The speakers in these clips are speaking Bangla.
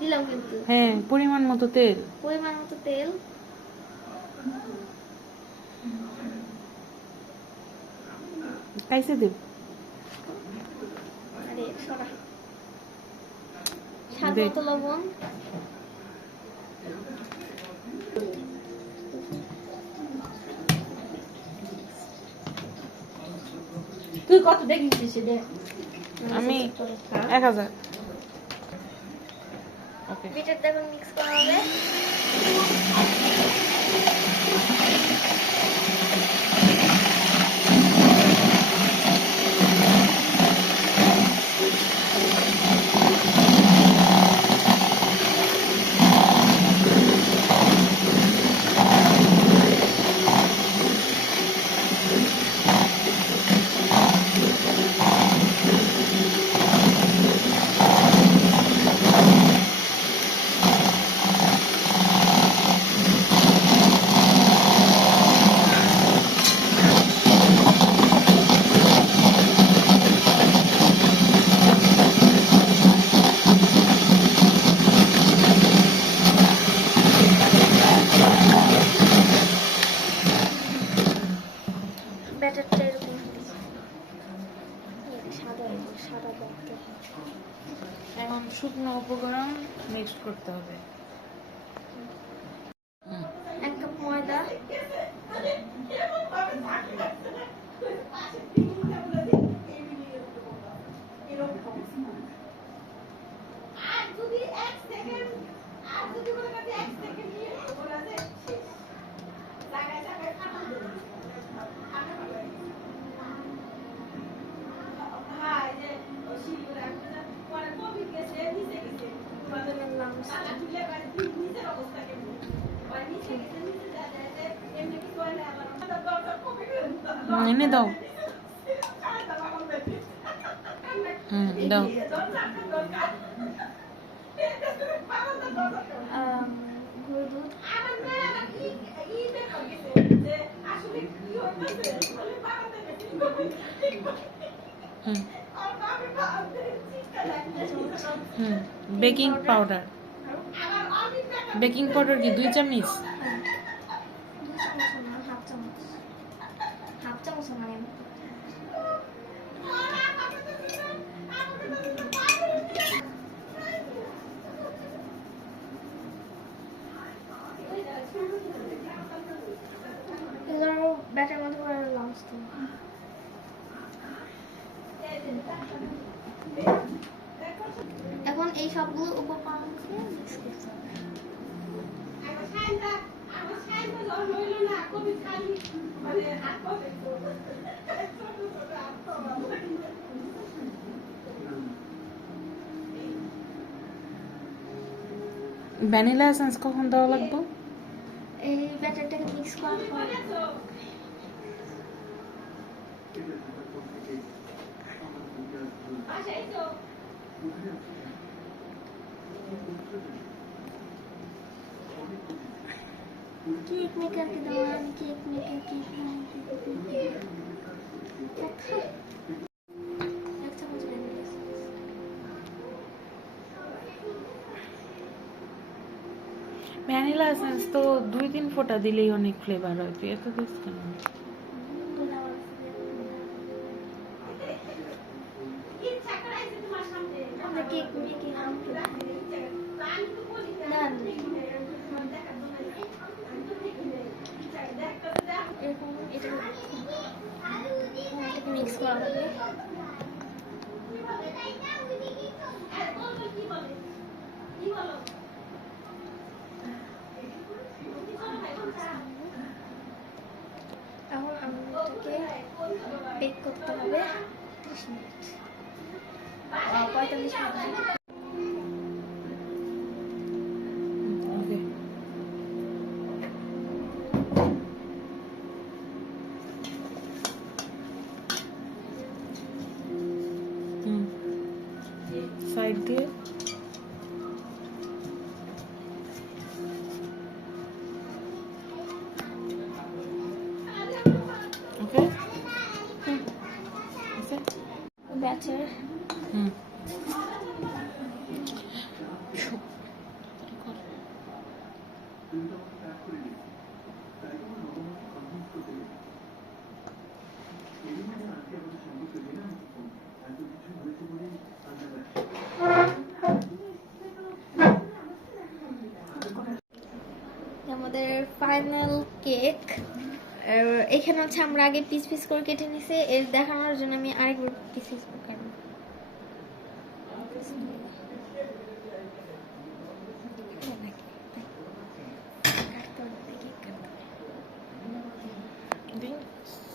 দিলাম কিন্তু। হ্যাঁ পরিমাণ মতো তেল। পরিমাণ মতো তেল। কাইসে দেব আরে সরা। স্বাদ মতো লবণ। তুই কত দেখিস দেখ। আমি এক হাজার। ওকে বিটের এখন মিক্স করা হবে। শুকনো উপকরণ মিক্সড করতে হবে হুম। এক কাপ ময়দা হুম, এনে দাও বেকিং পাউডার বেকিং পাউডার কি দুই চামচ? এখন এই সবগুলো উপকরণকে মিক্স করতে হবে। ভ্যানিলা এসেন্স কখন দেওয়া লাগবে? এই ব্যাটারটাকে মিক্স করার পর। কেক মেকারকে দেওয়া মেকার কেক কোথায় এক চামচ ভ্যানিলা ভ্যানিলা এসেন্স তো দুই তিন ফোঁটা দিলেই অনেক ফ্লেভার হয়, তুই এত দিস কেন? এখন আমাদেরকে বেক করতে হবে পঁয়তাল্লিশ মিনিট সাইড দিয়ে ওকে আছে ব্যাচের হুম আমাদের ফাইনাল কেক এখানে হচ্ছে আমরা আগে পিস পিস করে কেটে নিছি। এর দেখানোর জন্য আমি আরেকবার পিস পিস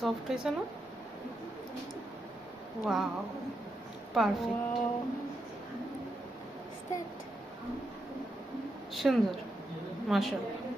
সফট হয়েছে না? ওয়াও পারফেক্ট সুন্দর মাশাআল্লাহ।